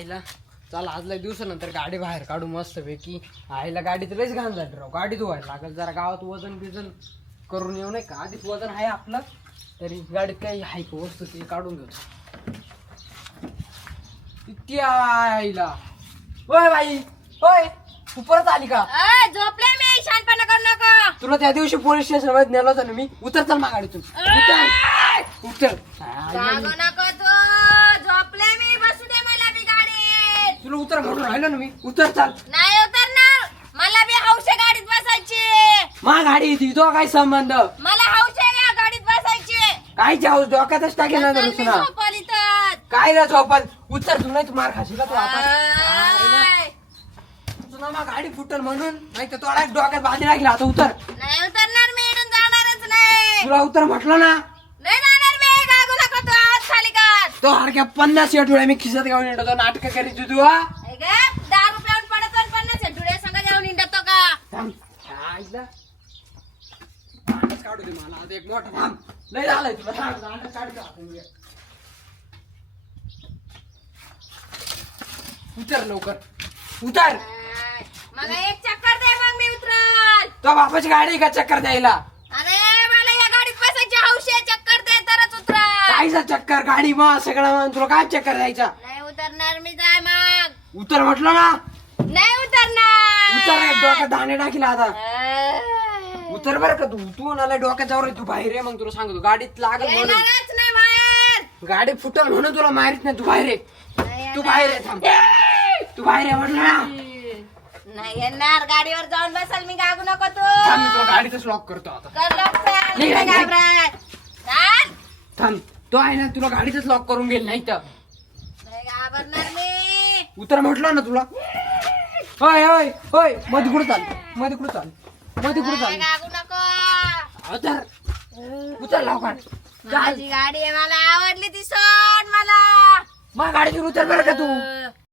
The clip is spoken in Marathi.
आईला. चल आज लय दिवसानंतर गाडी बाहेर काढू मस्त पैकी आईला गाडीत लयच घाण झाली राव. गाडी धुवायला लागेल. जरा गावात वजन बिजन करून येऊ नाही का? आधीच वजन आहे आपलं. तरी गाडीत काही आहे का वस्तू ती काढून घेऊ. किती आईला. होय बाई. होय तू परत आली का? अय, झोपले मी. शानपणा करू नका. तुला त्या दिवशी पोलीस स्टेशनमध्ये नेलं होतं ना मी. उतर चल मा गाडीतून. उतर. उतर. जागू आई, नको तू झोपले मी बसू दे मला बी गाडीत तुला उतर म्हणून राहिलो ना मी. उतर चाल. नाही उतरणार. मला बी हौशे गाडीत बसायची. मा गाडी येते तो काय संबंध? मला हौशे या गाडीत बसायची. काय जाऊ डोक्यातच टाकेल ना मी झोपल इथंच. काय रे झोपल? उतर तू नाही तू मार खाशील का तू आता? तुला मा गाडी फुटल म्हणून? नाही तर थोडा डोक्यात बांधी लागली आता उतर. नाही उतरणार मी इथून जाणारच नाही. तुला उतर म्हटलं ना नाही जाणार मी जागू नको तू आवाज खाली कर तो हरक्या पन्नास या डोळ्या मी खिसत घेऊन येतो नाटक करीत तू हा? ऐ गं, दहा रुपयावर पडत आणि पन्नास धुड्या संग घेऊन हिंडतो का? थांब. आईला दांडच काढू दे मला आता एक मोठा थांब लय झालंय तुला थांब काढ का. उतर लवकर. उतर. मला एक चक्कर दे मग मी उतरल. तो बापाची गाडी आहे का चक्कर द्यायला अरे मला या गाडीत बसायची हौशी आहे, चक्कर दे तरच कायचा चक्कर गाडी मा सगळं मा तुला काय चक्कर नाही उतरणार मी जाय मग. उतर म्हटलं ना? नाही उतरणार. उतर एक डोक्यात दाणे टाकील आता. उतर बरं का तू? तू नाला डोक्यात जाऊ रे तू बाहेर आहे मग तुला सांगतो. गाडीत लागल म्हणून. येणारच नाही बाहेर. गाडी फुटल म्हणून तुला मारित नाही तू बाहेर आहे नाही तू येणार. बाहेर आहे थांब. तू बाहेर आहे म्हटलं ना? नाही येणार गाडीवर जाऊन बसाल मी गागू नको तू. थांब मी तुला गाडीतच लॉक करतो आता. कर लॉक चाल, नाही, नाही नाही. घाबराय. चाल. थांब. तो आहे ना तुला गाडीतच लॉक करून गेल नाही तर. नाही घाबरणार मी. उतर म्हटलं ना तुला. होय होय होय. मध्ये कुठं चाल? मध्ये कुठं चाल? मध्ये कुठं नाही चाल नको. उतर. उतर चाल माझी गाडी आहे मला आवडली ती सोड मला. मग गाडीतून उतर बरं का तू?